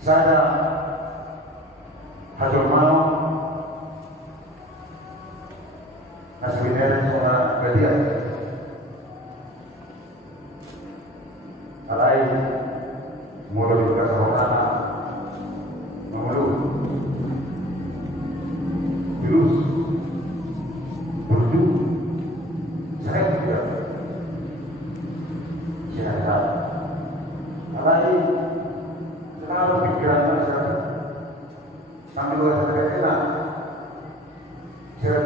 Saya hadir mau nasibnya seorang bagian alai mulai juga seorang mengeluh virus berju saya tidak silakan alai selalu pikiran saya sambil saya enak saya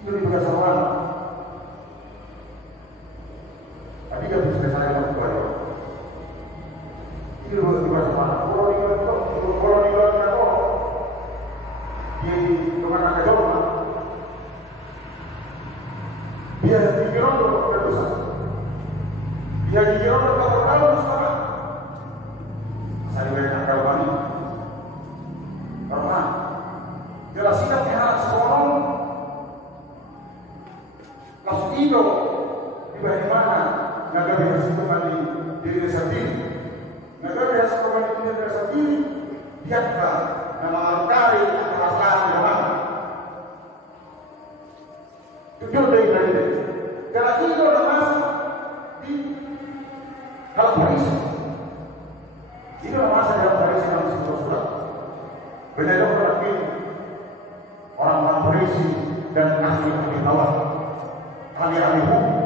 itu juga sama tadi kan bisa saya lakukan itu juga sama kalau di kemana ke Jawa dia dikira berdosa dia dikira berdosa sekarang saya ingin akal bani karena jelas tidak pihak seorang langsung hidup di bagaimana negara berhasil kembali diri sendiri negara berhasil kembali diri sendiri biarkan nama alkari kemaslahan yang mana jujur dari kalau itu lemas di kalau Paris itu masa dalam Paris yang disebut surat benar berarti orang-orang polisi dan ahli tawar ahli hukum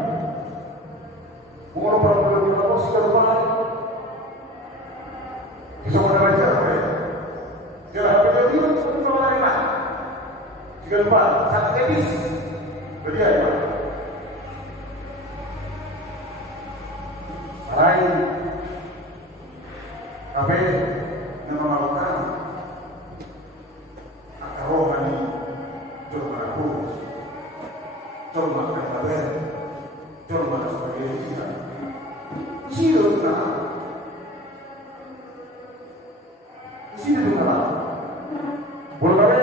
umur berapa tahun sudah lupa bisa belajar jangan belajar itu untuk orang lain jika lupa sangat etis beria ya lain tapi yang melakukan akar rohani curma kurus curma kabar curma sebagai kita sirna boleh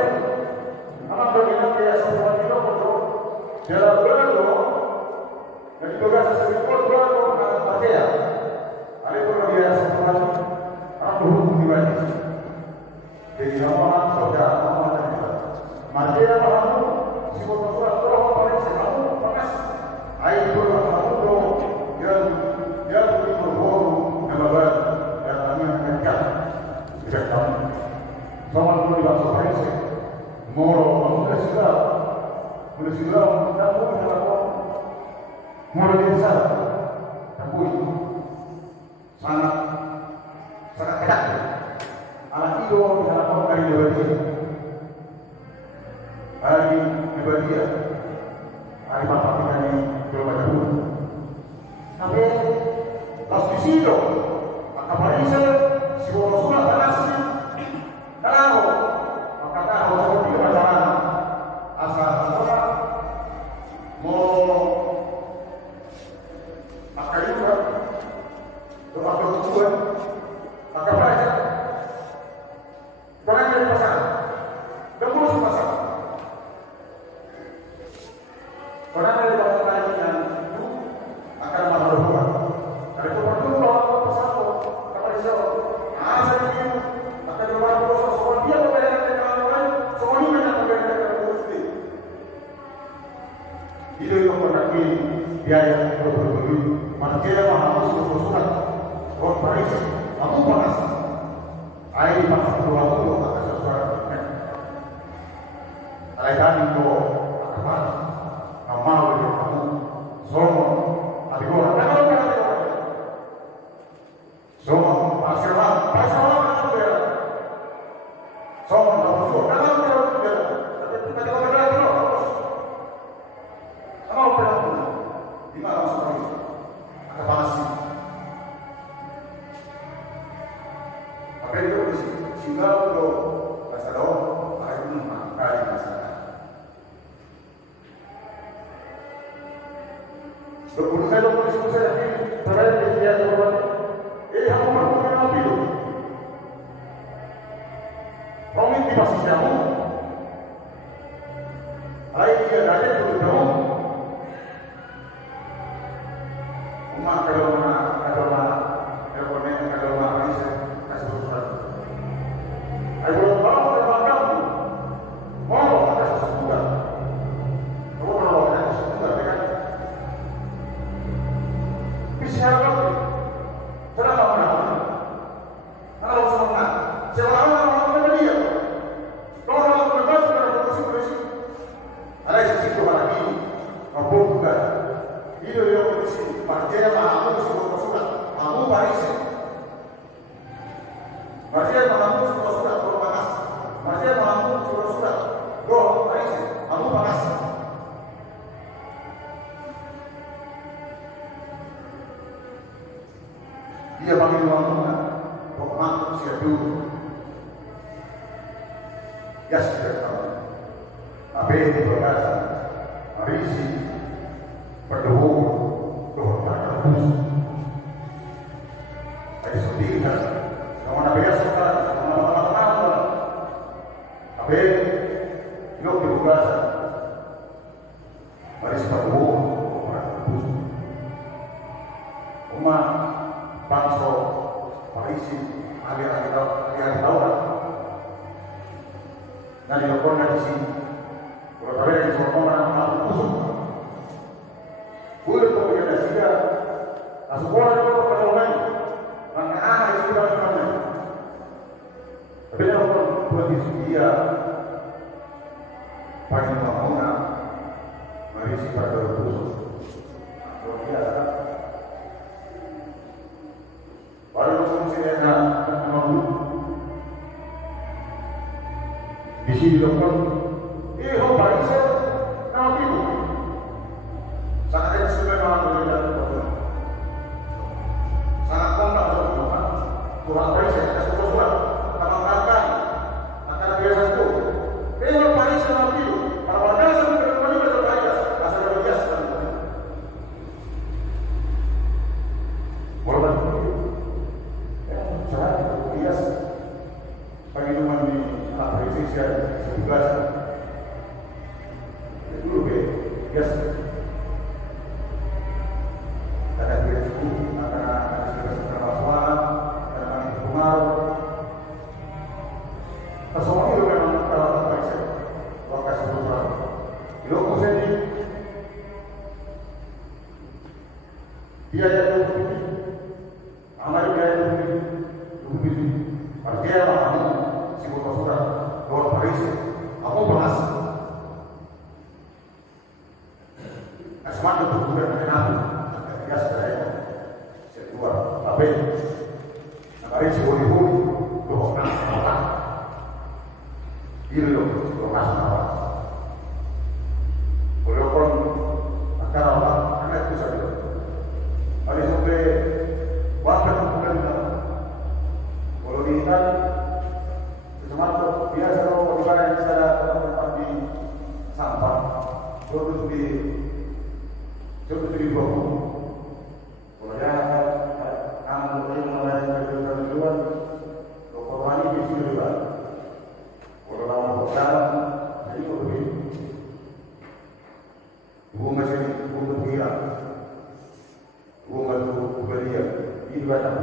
anak berkata kayak sebuah video foto dalam bulan lo dan juga sesuatu bulan lo pakai ya ada pun dia sebuah aku hukum dibanding jadi nama saudara nama dan Maria Mahamu si foto surat roh pada sekamu panas air berlalu yang lebih berburu nama baik dan kami mengejar tidak kami sama pun di bahasa Paris moro mulai segera kamu melakukan mulai desa kamu sangat ketat anak itu melakukan dari bagian hari bapak kita ini belum ada dulu tapi pas di situ maka Paris si bolos sudah berhasil kalau maka harus seperti bacaan asal orang mau maka juga doa bertujuan maka baca jangan dari pasar dan mulai pasar orang dari pasar lain yang itu akan malah berubah karena itu berdoa pasar kalau dia asal itu akan berubah soal dia membayar dengan lain soal ini yang membayar dengan mesti itu lagi biaya berburu manusia harus bersurat orang Paris aku panas air panas dua puluh akan sesuatu kalau tadi kau akan mau dia kamu semua tapi kau kalau semua pasal semua tahu kalau tapi kita kalau berlaku kalau berlaku di mana seperti ada panas apa itu singgah lo pasal lo air minum kali masalah berpuluh saya terhadap dia terbuat kamu melakukan apa itu Romit di pasti kamu air dia ada untuk kamu umat kalau mana dia panggil wanita pokok siadu ya sudah tahu apa itu berkata berisi berdoa doa terus ada sedih kan kamu nak biasa kan kamu teman-teman apa lo berkata berisi berdoa terus umat bangsa berisi hari-hari tahun dan dilakukan di sini. Kalau kalian di semua orang khusus, boleh kemudian juga, sekolah itu pertolongan, anak-anak itu tidak semuanya. Tapi kalau buat dia, paling mampunya, merisi pada khusus. Kalau dia, baru fungsinya mampu. Di sini dokter, ini Paris, nama itu. Sangat ekstremal berbeda. Sangat kontak dengan kurang Paris, kita sudah tambahkan akan biasa itu. Ini Paris nama itu. Kalau ada sampai kembali ke Paris, asal biasa. Walaupun saya biasa penghidupan di apresiasi tugas itu biasa ada biasa ada perlakuan ada pengaruh semua itu memang peralatan baik lokasi berusaha itu jadi biaya itu amal biaya itu lebih artinya apa si sudah luar Paris, aku bahas. Asmat itu juga dengan ketika saya kedua, tapi Paris boleh doa apa? Ini loh doa apa? Boleh orang akan apa? Anak itu saja. Paris sampai waktu bukan kalau kita Semua biasa kalau bagaimana bisa tempat di sampah, produk di bawah. Kalau ya kamu mulai dari luar, kalau ini di sini juga. Kalau kamu berjalan, jadi kalau begini, bunga sini bunga hilang, bunga itu belia, ini banyak.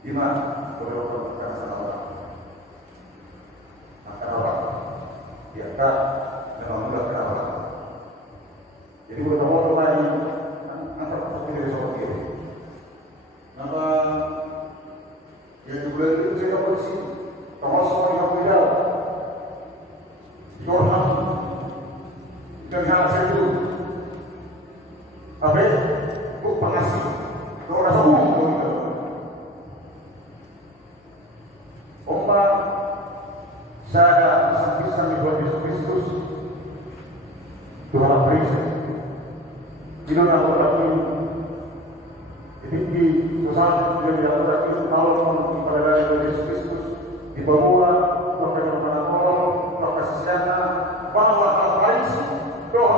Di mana kalau orang sama orang, akan orang, dia kan memang mudah kenal. Jadi kalau orang lain, nampak seperti seperti itu. Nampak dia juga itu saya bersih, termasuk yang beliau, Jordan, dan hal itu, apa? Buk pengasih, orang semua. Saya sampai buat Yesus Kristus Tuhan Kristus ini orang lagi jadi di usaha yang dilakukan itu kalau kepada Yesus Kristus di pemula pakai makanan tolong pakai sesiana bahwa apa itu doa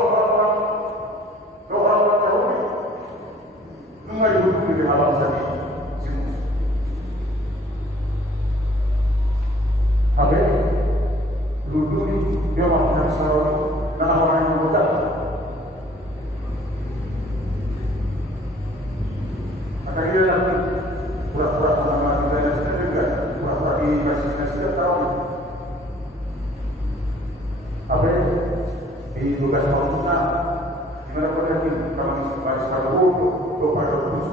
terus nunggu hidup di alam sana apa dulu dia makan selalu karena orang yang bodoh. Akhirnya nanti pura-pura sama kita sudah juga pura-pura dikasih tahu. Apa di tugas pemerintah di mana pada ini kami masih pada pada terus.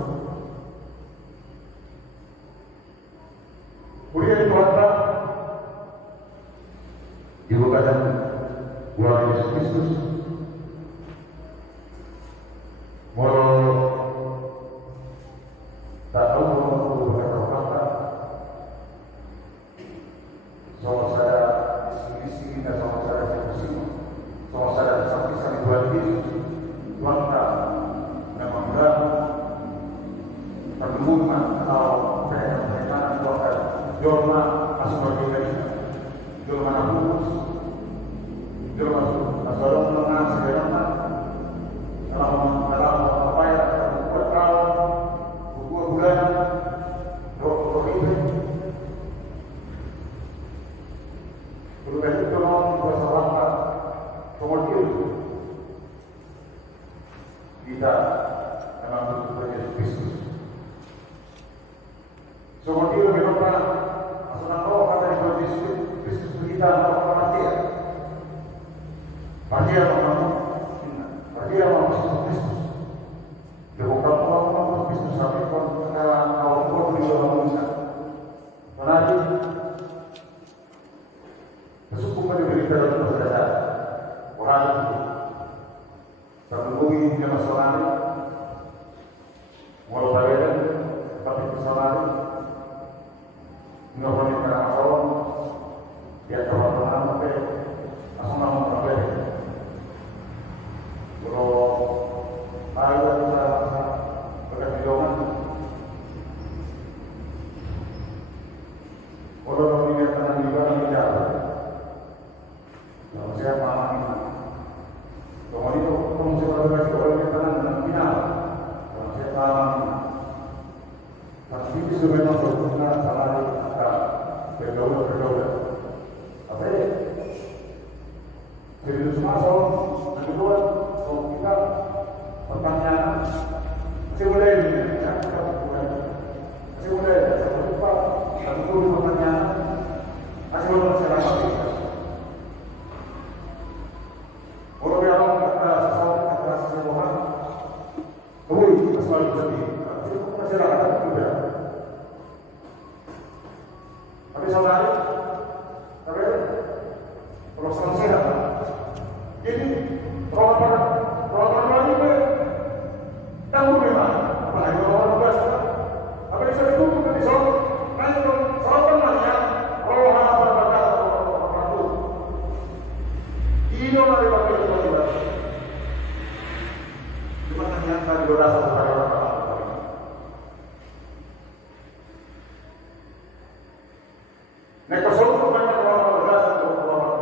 Kemudian Tuhan dibukakan bulan Yesus Kristus walau tak tahu kalau berkata apa sama saya di sini dan sama saya di sini sama saya sampai bulan Yesus Tuhan memang berat Jorma masuk bagian dari Jorma Nabus, Jorma Asbalong Menang Sebenarnya dalam apa ya, buat tahun, 2 bulan, 20 ribu. Berubah itu tolong kuasa waktu, kemudian kita dalam bentuk Yesus Kristus. Kemudian mereka asal roh kata Yesus Kristus kita dalam mati. Mati yang Yesus Kristus. Bukan orang Kristus sampai kalau di dalam Musa. Nanti kesukupan diberi dalam bahasa orang itu terlebih di masalah walau berbeda tapi kesalahan nggak boleh kena masalah dia teman-teman tapi asal nama berbeda kalau hari itu saya berkata doang kalau melihat tangan juga tidak kalau saya paham kalau itu kalau saya berkata orang tangan dan final kalau saya paham pasti itu memang berguna salah bergaul apa ya jadi itu semua soal yang kedua kalau kita pertanyaan masih mulai saya lupa satu pertanyaan masih belum saya dapat kalau yang kata seseorang selalu berarti itu masyarakat juga tapi saudara kalau serang sehat jadi orang lagi tahu memang apalagi orang tugas apa bisa ditutup di sana nanti sarapan mana roh apa berkata orang itu ini orang yang pakai itu cuma tanya tadi berasa kepada orang nek kesel banyak orang berasa orang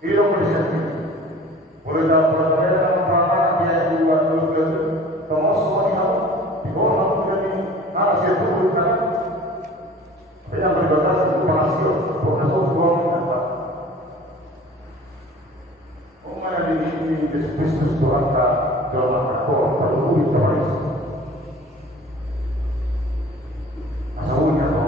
hidup bersih boleh dapat perkara dia buat juga terus semuanya di bawah jadi narasi itu bukan yang berbatas itu hasil bukan sebuah apa orang yang ini Yesus Kristus Tuhan dalam aktor perlu diterus asalnya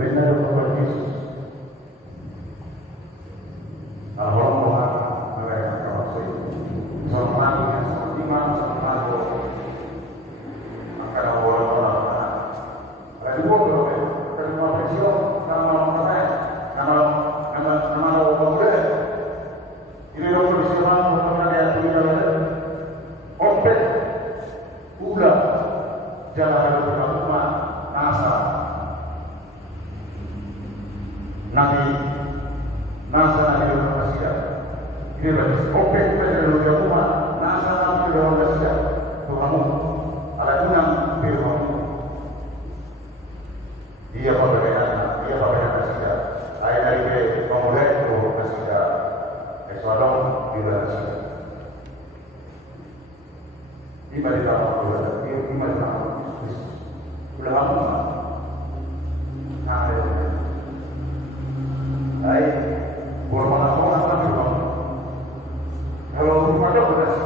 benar Tuhan Yesus karena orang-orang ada di bawah karena mau pensiun nama orang nama orang muda ini orang di sana orang yang punya opet ulah jalan berlakuan nasa nanti nasa nanti orang Asia ini berarti opet dari rumah nasa nanti orang Asia kamu ada enam firman dia perbedaan Asia ayat dari pemulai itu Asia Eswadong di Asia di mana kamu di mana kamu sudah lama ada baik boleh kalau rumah ada beras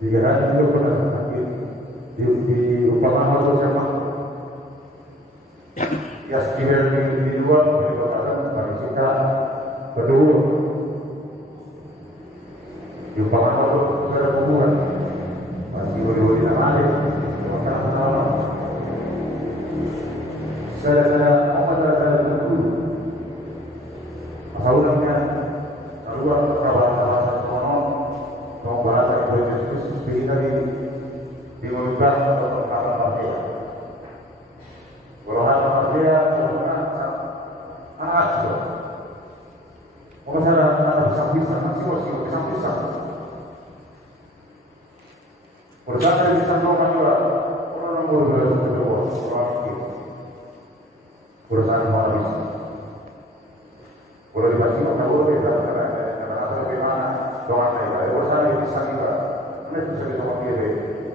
Pikiran itu pernah sakit di umpama atau sama ya sekiranya di luar berkatakan bagi kita kedua di umpama atau secara hubungan masih berdua di namanya maka pertama secara apa secara tentu masalahnya keluar kawasan konon bahasa Indonesia kita di Mekah atau kata Makkah. Kalau kata Makkah sangat sulit. Maka saya ada pisang pisang. Berkata di sana orang nomor 2 orang itu berusaha habis. Kalau dibagi orang boleh karena bagaimana doa mereka. Berusaha pisang kita. Ini bisa kita kiri.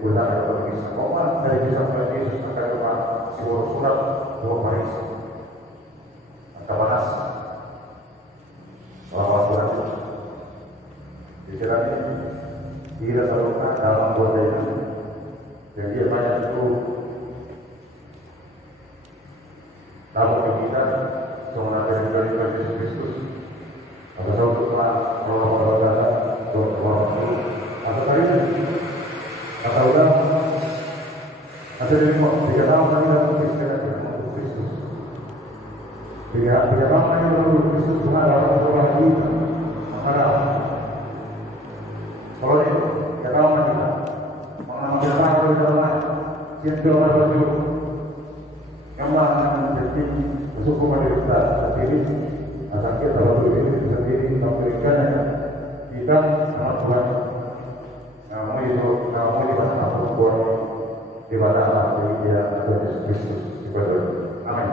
Bulan ada bisa koma dari bisa berarti sesuatu rumah sebuah surat dua Paris atau panas bahwa Tuhan bicara ini tidak terluka dalam kota ini jadi banyak itu tahu kita semua dari Yesus Kristus atau setelah kalau atau hari ini atau ada dari tiga tahun kami dalam Kristus Kristus tiga tahun kami dalam Kristus Tuhan dalam sekolah kita maka kalau itu tiga tahun kita mengambil apa dari dalam siapa baju yang menjadi kesukuman kita sendiri sakit dalam diri sendiri memberikan kita anak Tuhan kamu di mana aku buat di mana aku dia Yesus Kristus ibadah. Amin.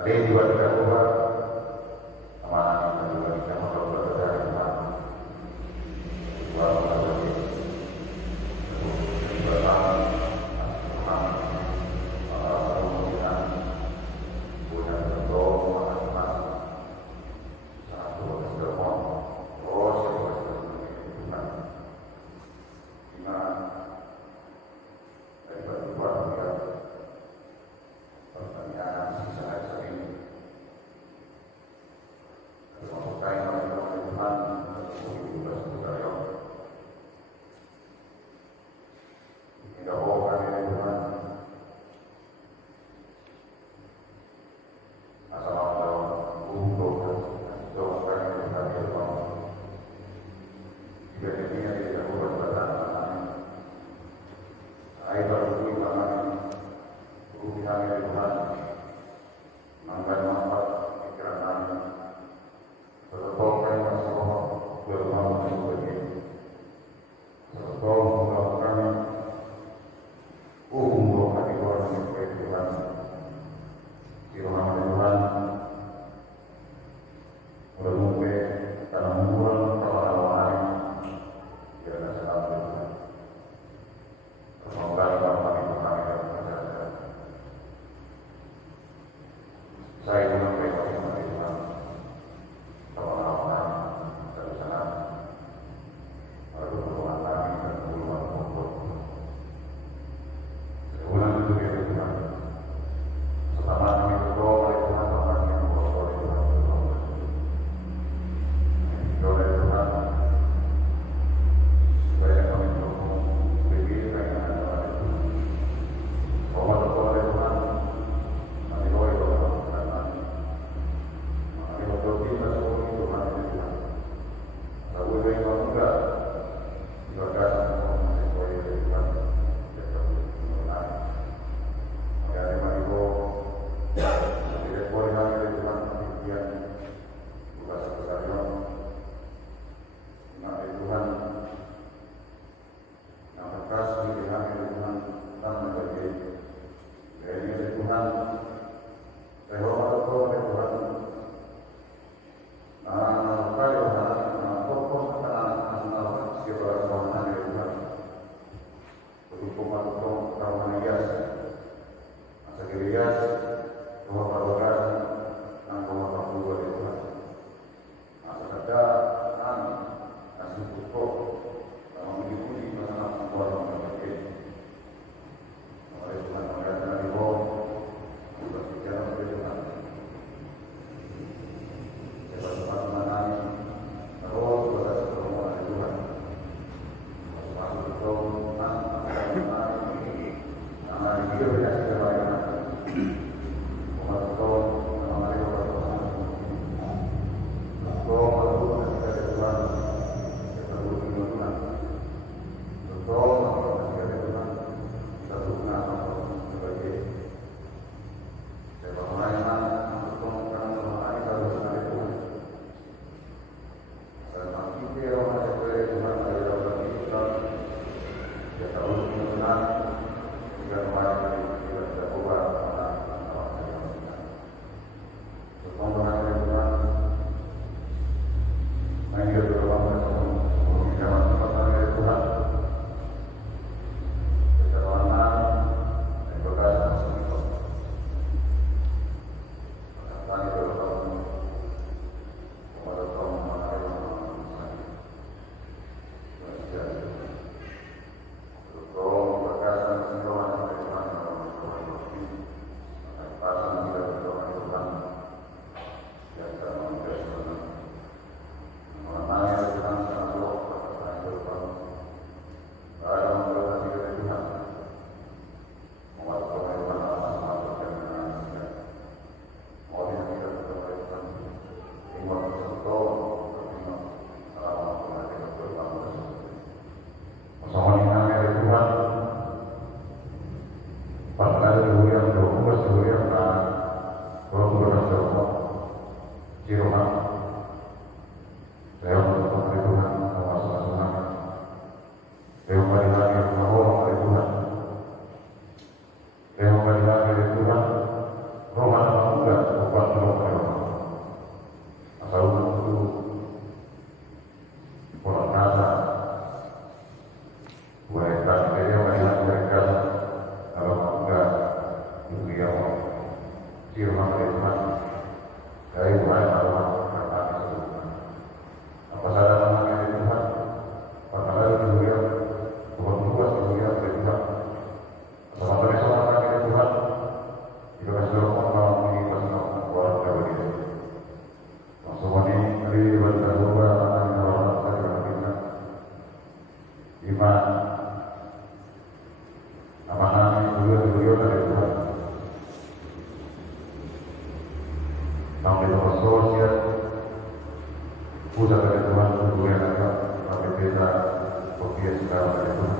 Ada yang juga tidak buat sama kita juga kita mau belajar Tuhan. Saya berdoa kepada Tuhan bahwa Tuhan saya kembali lagi berdoa kepada Tuhan. Saya kembali lagi kepada Tuhan. Roh anak muda bukan roh kepada Tuhan. Asal itu orang kata mereka dia banyak mereka kalau enggak dunia firman dari Tuhan dari Tuhan Allah kata apa saja namanya dari Tuhan maka dari dunia Tuhan luas dunia dari Tuhan sama dari seorang dari Tuhan jika kasih orang ini kasih orang dari dia semua ini dari benda dua orang dari kita iman amanah beliau dari Tuhan. Sampai sosial pusat dari Tuhan beliau agak sampai kita kopias sekarang dari Tuhan.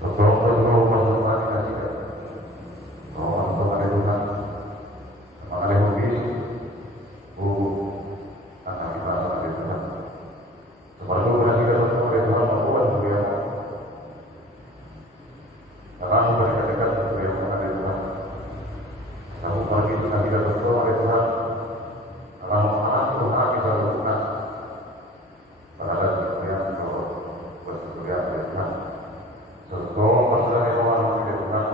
Berdoa masuk mati kasih. Doa masuk dari Tuhan. Mengalir hobi, anak kita dari Tuhan. Seperti itu kita berdoa dari Tuhan membuat beliau. Sekarang berdekat beliau kepada Tuhan. Kamu pagi sudah tidak berdoa kepada Tuhan. Kalau anak Tuhan kita lakukan. Pada saat beliau berdoa kepada Tuhan. Sesuatu masalah yang orang kepada Tuhan.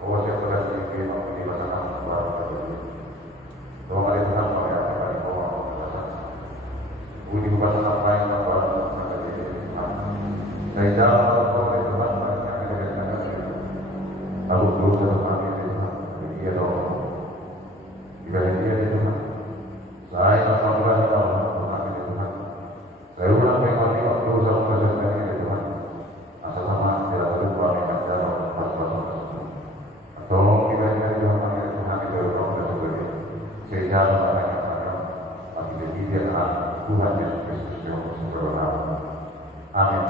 Bahwa saya sudah sedikit di masalah baru kepada Tuhan. Doa kepada Tuhan pada hari doa kepada Budi bukan sampai kepada Tuhan. Saya jawab doa kepada Tuhan. Lalu berusaha kami Tuhan, dia doa. Jika dia Tuhan, saya akan berdoa kami Tuhan. Saya ulang kembali berusaha kami Tuhan. Asal sama tidak lupa dengan jalan pas-pasan. Tolong kita Tuhan kami Tuhan kita berdoa sebagai sejalan kami kami dia Tuhan Yesus Kristus yang berdoa. Amin.